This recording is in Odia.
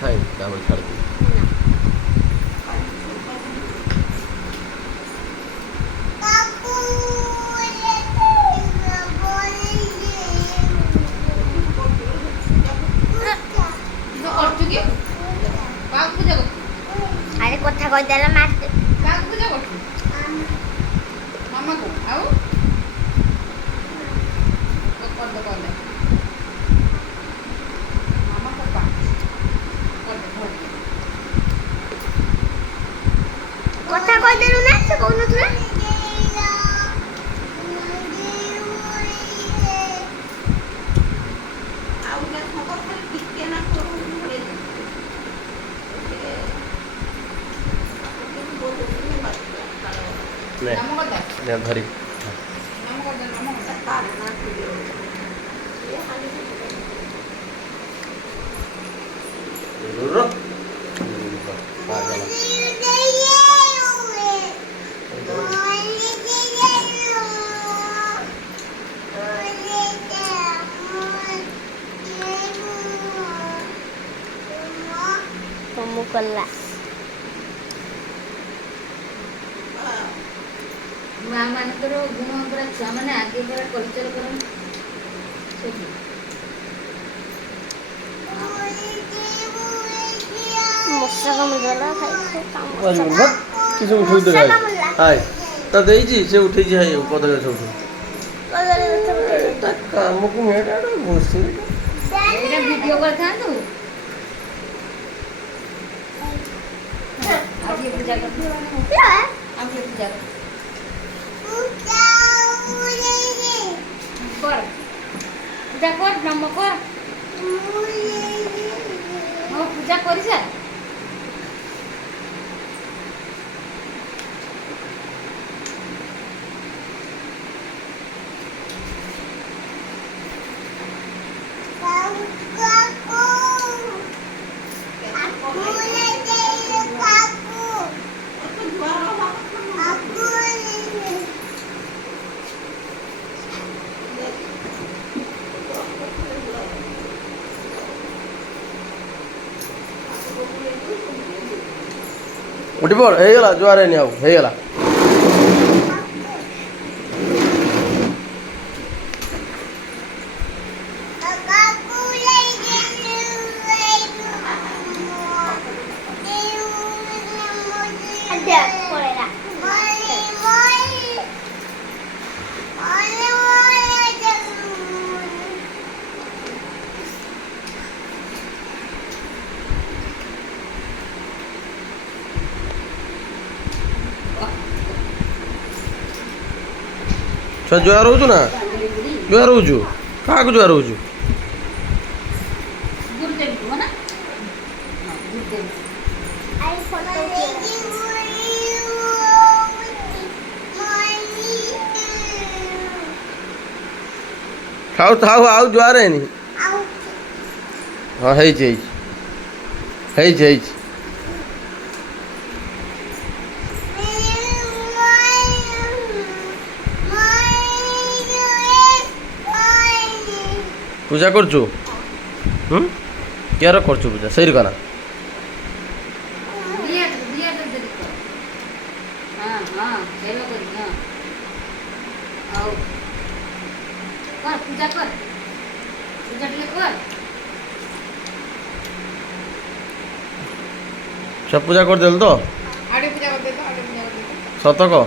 ଖାଇ ତାପରେ ଛାଡ଼ିବି। ଆରେ କଥା କହିଦେଲା ମାର କାହାକୁ ପୂଜା କରୁଛୁ? ମାମାକୁ। ଆଉ କରିଦେ କରିଦେ ମାମା ପାପା କରିଦେ କରିଦେ। କଥା କହିଦେଲୁ ନା ସେ କହୁନଥିଲା। ନାମ କରିଦେ ଧରି ନାମ କରିଦେ ନାମ ତମକୁ କଲା ମା ମାନଙ୍କର ଗୁଣ ପୁରା ଛୁଆ ମାନେ ଆଗେ ପୁରା କଲଚର କରନ୍ତି ସେଠି। ମଶା କାମୁଡିଦେଲା ଖାଇ କିଛି ଉଠେଇ ମଶା ଦେ କାମୁଡିଲା ହାय ତା ଦେଇଛି ସେ ଉଠେଇଛି ହାଇ କଦଳୀ ସବୁଠୁ କଦଳୀ ଗଛ ଉଠେଇ ତା କାମକୁ ମେଟା ବସି ଏଇଟା ଭିଡ଼ିଓ କରିଥାନ୍ତୁ। ଆଉ କିଏ ପୂଜା କରିଥିବ ଆଉ କିଏ ପୂଜା କର ପୂଜା କର ନମ କର ହଁ ପୂଜା କରିସାର। ଉଠି ପଡ଼ ହେଇଗଲା ଜୁଆର ହେଇନି ଆଉ ହେଇଗଲା। ଛୁଆ ଜୁଆର ହଉଛୁ ନା ଜୁଆର ହଉଛୁ କାହାକୁ ଜୁଆର ହଉଛୁ? ଗୁରୁଦେବ ନା ଗୁରୁଦେବ ଖାଉ ଥାଉ ଆଉ ଜୁଆର ହେଇନି। ହଁ ହେଇଛି ହେଇଛି ହେଇଛି ହେଇଛି। ପୂଜା କରୁଛୁ କିଆର କରୁଛୁ ପୂଜା ସେଇଠି କନା ପୂଜା କର ପୂଜା ଟିକେ କର ସବ ପୂଜା କରିଦେଲୁ ତ ଆଡ଼େ ପୂଜା କରିଦେ ତ ଆଡ଼େ ପୂଜା କରିଦେ ସତ କହ।